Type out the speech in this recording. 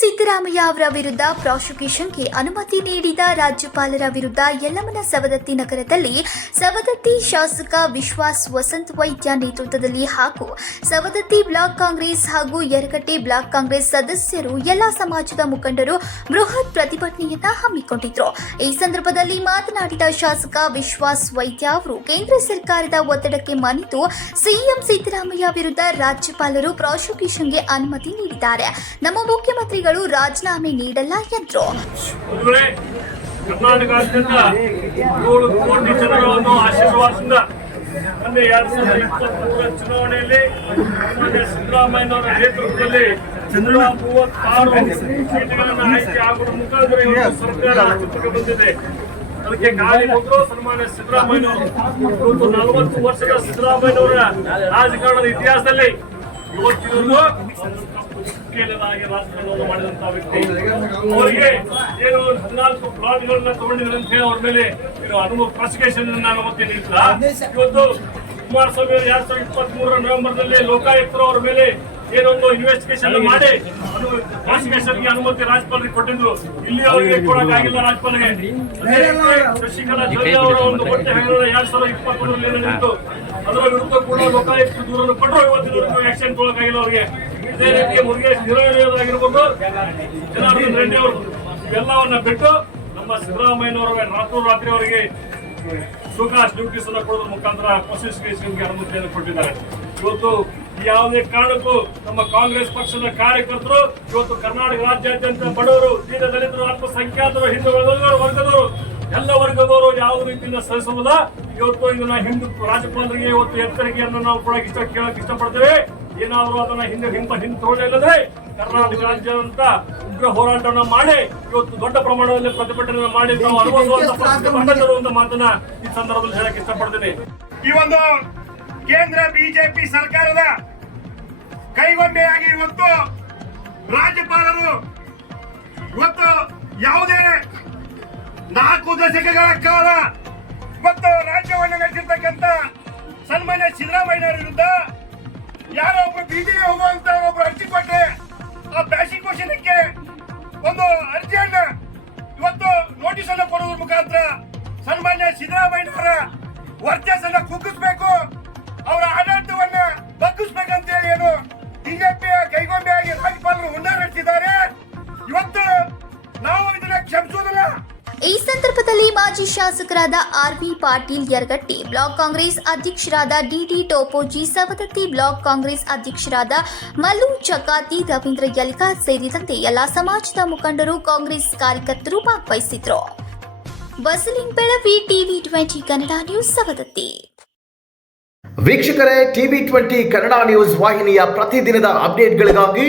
ಸಿದ್ದರಾಮಯ್ಯ ಅವರ ವಿರುದ್ಧ ಪ್ರಾಸಿಕ್ಯೂಷನ್ಗೆ ಅನುಮತಿ ನೀಡಿದ ರಾಜ್ಯಪಾಲರ ವಿರುದ್ಧ ಯಲ್ಲಮ್ಮನ ಸವದತ್ತಿ ನಗರದಲ್ಲಿ ಸವದತ್ತಿ ಶಾಸಕ ವಿಶ್ವಾಸ್ ವಸಂತ್ ವೈದ್ಯ ನೇತೃತ್ವದಲ್ಲಿ ಹಾಗೂ ಸವದತ್ತಿ ಬ್ಲಾಕ್ ಕಾಂಗ್ರೆಸ್ ಹಾಗೂ ಯರಗಟ್ಟೆ ಬ್ಲಾಕ್ ಕಾಂಗ್ರೆಸ್ ಸದಸ್ಯರು ಎಲ್ಲಾ ಸಮಾಜದ ಮುಖಂಡರು ಬೃಹತ್ ಪ್ರತಿಭಟನೆಯನ್ನ ಹಮ್ಮಿಕೊಂಡಿದ್ರು. ಈ ಸಂದರ್ಭದಲ್ಲಿ ಮಾತನಾಡಿದ ಶಾಸಕ ವಿಶ್ವಾಸ್ ವೈದ್ಯ ಅವರು, ಕೇಂದ್ರ ಸರ್ಕಾರದ ಒತ್ತಡಕ್ಕೆ ಮಣಿತು ಸಿಎಂ ಸಿದ್ದರಾಮಯ್ಯ ವಿರುದ್ಧ ರಾಜ್ಯಪಾಲರು ಪ್ರಾಸಿಕ್ಯೂಷನ್ಗೆ ಅನುಮತಿ ನೀಡಿದ್ದಾರೆ. ನಮ್ಮ ಮುಖ್ಯಮಂತ್ರಿಗಳು ರಾಜೀನಾಮೆ ನೀಡಲ್ಲ ಎಂದರು. ಕರ್ನಾಟಕದಿಂದ ಕೋಟಿ ಜನರ ಆಶೀರ್ವಾದದಿಂದ ಮೊನ್ನೆ ಎರಡ್ ಸಾವಿರದ ಇಪ್ಪತ್ಮೂರರ ಚುನಾವಣೆಯಲ್ಲಿ ಮಾನ್ಯ ಅದಕ್ಕೆ ವರ್ಷದ ರಾಜಕಾರಣದ ಇತಿಹಾಸದಲ್ಲಿ ಇವತ್ತಿನೊಂದು ಕೇಳಲಾಗಿ ರಾಜಕಾರಣವನ್ನು ಮಾಡಿದಂತ ವ್ಯಕ್ತಿ. ಅವರಿಗೆ ಏನು ಹದಿನಾಲ್ಕು ಪ್ಲಾಟ್ಗಳನ್ನ ತಗೊಂಡಿದ್ದಾರೆ ಅಂತ ಹೇಳಿ ಅವ್ರ ಮೇಲೆ ಅನುಭವ ಪ್ರಾಸಿಕ್ಯೂಷನ್ ನಾನು ಮತ್ತೆ ಇವತ್ತು ಇವತ್ತು ಕುಮಾರಸ್ವಾಮಿ ಅವರು ಎರಡ್ ಸಾವಿರದ ಇಪ್ಪತ್ತ್ ಮೂರರ ನವೆಂಬರ್ನಲ್ಲಿ ಲೋಕಾಯುಕ್ತರು ಅವ್ರ ಮೇಲೆ ಏನೊಂದು ಇನ್ವೆಸ್ಟಿಗೇಷನ್ ಮಾಡಿ ಪ್ರಾಸಿಕ್ಯೂಷನ್ಗೆ ಅನುಮತಿ ರಾಜ್ಯಪಾಲರಿಗೆ ಕೊಟ್ಟಿದ್ರು. ಇಲ್ಲಿ ಅವರಿಗೆ ಕೊಡಕ್ಕಾಗಿಲ್ಲ ರೀತಿ ಶಶಿಕಲಾ ಜೊಲ್ಲೆ ಅವರ ಒಂದು ಹೊಟ್ಟೆ ಹಗರಣ ಎರಡ್ ಸಾವಿರದ ಇಪ್ಪತ್ಮೂರರಲ್ಲಿ ಏನಿತ್ತು ಅದರ ವಿರುದ್ಧ ಕೂಡ ಲೋಕಾಯುಕ್ತ ದೂರನ್ನು ಕೊಟ್ಟರು. ಇವತ್ತಿನವರೆಗೂ ಆಕ್ಷನ್ ತಗೊಳಕಾಗಿಲ್ಲ ಅವರಿಗೆ. ಇದೇ ರೀತಿ ಮುರುಗೇಶ್ ಆಗಿರ್ಬೋದು ಜನಾರ್ದನ್ ರೆಡ್ಡಿ ಅವರು ಇವೆಲ್ಲವನ್ನ ಬಿಟ್ಟು ನಮ್ಮ ಸಿದ್ದರಾಮಯ್ಯನವರ ರಾತ್ರೋರಾತ್ರಿ ಅವರಿಗೆ ಸುಖಾಸ್ ಡ್ಯೂಟೀಸ್ ಅನ್ನ ಕೊಡೋದ್ರ ಮುಖಾಂತರ ಪ್ರೊಸೆಸ್ಗೆ ಅನುಮತಿಯನ್ನು ಕೊಟ್ಟಿದ್ದಾರೆ. ಇವತ್ತು ಯಾವುದೇ ಕಾರಣಕ್ಕೂ ನಮ್ಮ ಕಾಂಗ್ರೆಸ್ ಪಕ್ಷದ ಕಾರ್ಯಕರ್ತರು, ಇವತ್ತು ಕರ್ನಾಟಕ ರಾಜ್ಯಾದ್ಯಂತ ಬಡವರು ದೀನ ದಲಿತರು ಅಲ್ಪಸಂಖ್ಯಾತರು ಹಿಂದೂ ವರ್ಗದವರು ಎಲ್ಲ ವರ್ಗದವರು ಯಾವ ರೀತಿಯಿಂದ ಸಹಿಸುವುದ ಇವತ್ತು ಇದನ್ನ ಹಿಂದೂ ರಾಜ್ಯಪಾಲರಿಗೆ ಇವತ್ತು ಎಚ್ಚರಿಕೆಯನ್ನು ನಾವು ಕೂಡ ಇಷ್ಟ ಕೇಳಕ್ಕೆ ಇಷ್ಟಪಡ್ತೇವೆ. ಏನಾದರೂ ಅದನ್ನ ಹಿಂದೆ ಹಿಂದೆ ಹಿಂದೆ ತಗೊಳ್ಳಿಲ್ಲದ್ರೆ ಕರ್ನಾಟಕ ರಾಜ್ಯಾದ್ಯಂತ ಉಗ್ರ ಹೋರಾಟವನ್ನ ಮಾಡಿ ಇವತ್ತು ದೊಡ್ಡ ಪ್ರಮಾಣದಲ್ಲಿ ಪ್ರತಿಭಟನೆ ಮಾಡಿ ನಾವು ಅನುಭವಿಸುವಂತ ಅಂತ ಮಾತನ್ನ ಈ ಸಂದರ್ಭದಲ್ಲಿ ಹೇಳಕ್ ಇಷ್ಟಪಡ್ತೀನಿ. ಈ ಒಂದು ಕೇಂದ್ರ ಬಿಜೆಪಿ ಸರ್ಕಾರದ ಕೈಗೊಂಬೆಯಾಗಿ ಇವತ್ತು ರಾಜ್ಯಪಾಲರು ಇವತ್ತು ಯಾವುದೇ ನಾಲ್ಕು ದಶಕಗಳ ಕಾಲ ಇವತ್ತು ರಾಜ್ಯವನ್ನು ನಡೆಸಿರ್ತಕ್ಕಂಥ ಸನ್ಮಾನ್ಯ ಸಿದ್ದರಾಮಯ್ಯ ವಿರುದ್ಧ ಯಾರೋ ಒಬ್ಬ ಬೀದಿಗೆ ಹೋಗುವಂತ ಒಬ್ಬ ಅರ್ಜಿ ಕೊಟ್ಟರೆ ಆ ಪ್ರಾಸಿಕ್ಯೂಷನ್ಗೆ ಒಂದು ಅರ್ಜಿಯನ್ನ ಇವತ್ತು ನೋಟಿಸ್ ಅನ್ನು ಕೊಡುವ ಮುಖಾಂತರ ಸನ್ಮಾನ್ಯ ಸಿದ್ದರಾಮಯ್ಯನವರ ವರ್ಚಸ್ಸನ್ನ ಕುಗ್ಗಿಸ್ಬೇಕು ಈ ಸಂದರ್ಭದಲ್ಲಿ ಮಾಜಿ ಶಾಸಕರಾದ R V Patil Yaragatti, block Congress ಅಧ್ಯಕ್ಷರಾದ D D Topoji, Savadatti block Congress ಅಧ್ಯಕ್ಷರಾದ ಮಲ್ಲು ಚಕಾತಿ ರವೀಂದ್ರ ಯಲ್ಕಾ ಸೇರಿದಂತೆ ಎಲ್ಲಾ ಸಮಾಜದ ಮುಖಂಡರು ಕಾಂಗ್ರೆಸ್ ಕಾರ್ಯಕರ್ತರು ಭಾಗವಹಿಸಿದ್ರು. Basaling Belavi, TV twenty Kannada news Savadatti. ವೀಕ್ಷಕರೇ, ಟಿವಿ ಟ್ವೆಂಟಿ ಕನ್ನಡ ನ್ಯೂಸ್ ವಾಹಿನಿಯ ಪ್ರತಿದಿನದ ಅಪ್ಡೇಟ್ಗಳಿಗಾಗಿ